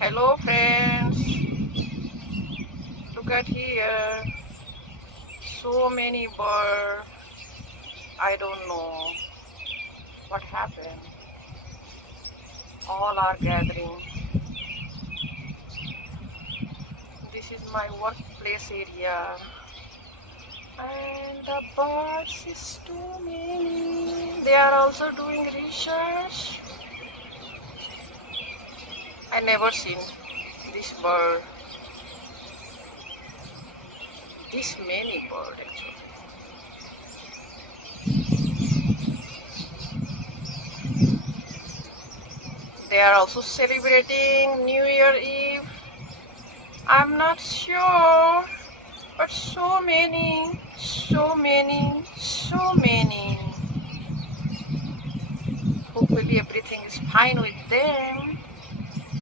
Hello friends, look at here, so many birds. I don't know what happened. All are gathering. This is my workplace area and the birds is too many. They are also doing research. I never seen this bird, this many birds actually. They are also celebrating New Year Eve. I'm not sure, but so many, so many, so many. Hopefully everything is fine with them.